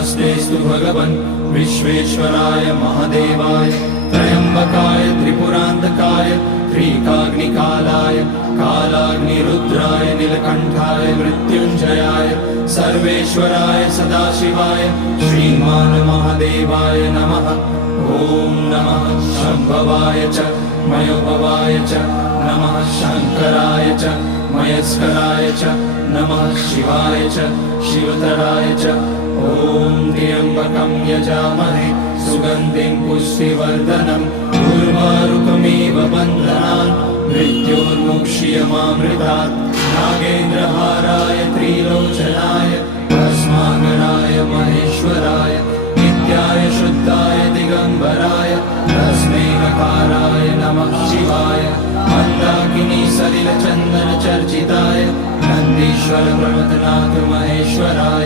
नमस्तेस्तु भगवन् विश्वेश्वराय महादेवाय त्र्यम्बकाय त्रिपुरान्तकाय त्रिकाग्निकालाय कालाग्निरुद्राय नीलकण्ठाय मृत्युञ्जयाय सर्वेश्वराय सदाशिवाय श्रीमान् महादेवाय नमः। ॐ नमः शम्भवाय च मयोभवाय च नमः शङ्कराय च मयस्कराय च नमः शिवाय च शिवतराय च। ॐ त्र्यम्बकं यजामहे सुगन्धिं पुष्टिवर्धनम् उर्वारुकमिव बन्धनान् मृत्योर्मुक्ष्यमामृतात्। नागेन्द्रहाराय त्रिलोचनाय भस्माकराय महेश्वराय नित्याय शुद्धाय दिगम्बराय तस्मै नकाराय नमः शिवाय। मन्दाकिनी सलिलचन्दनचर्चिताय नन्दीश्वर प्रमथनाथ महेश्वराय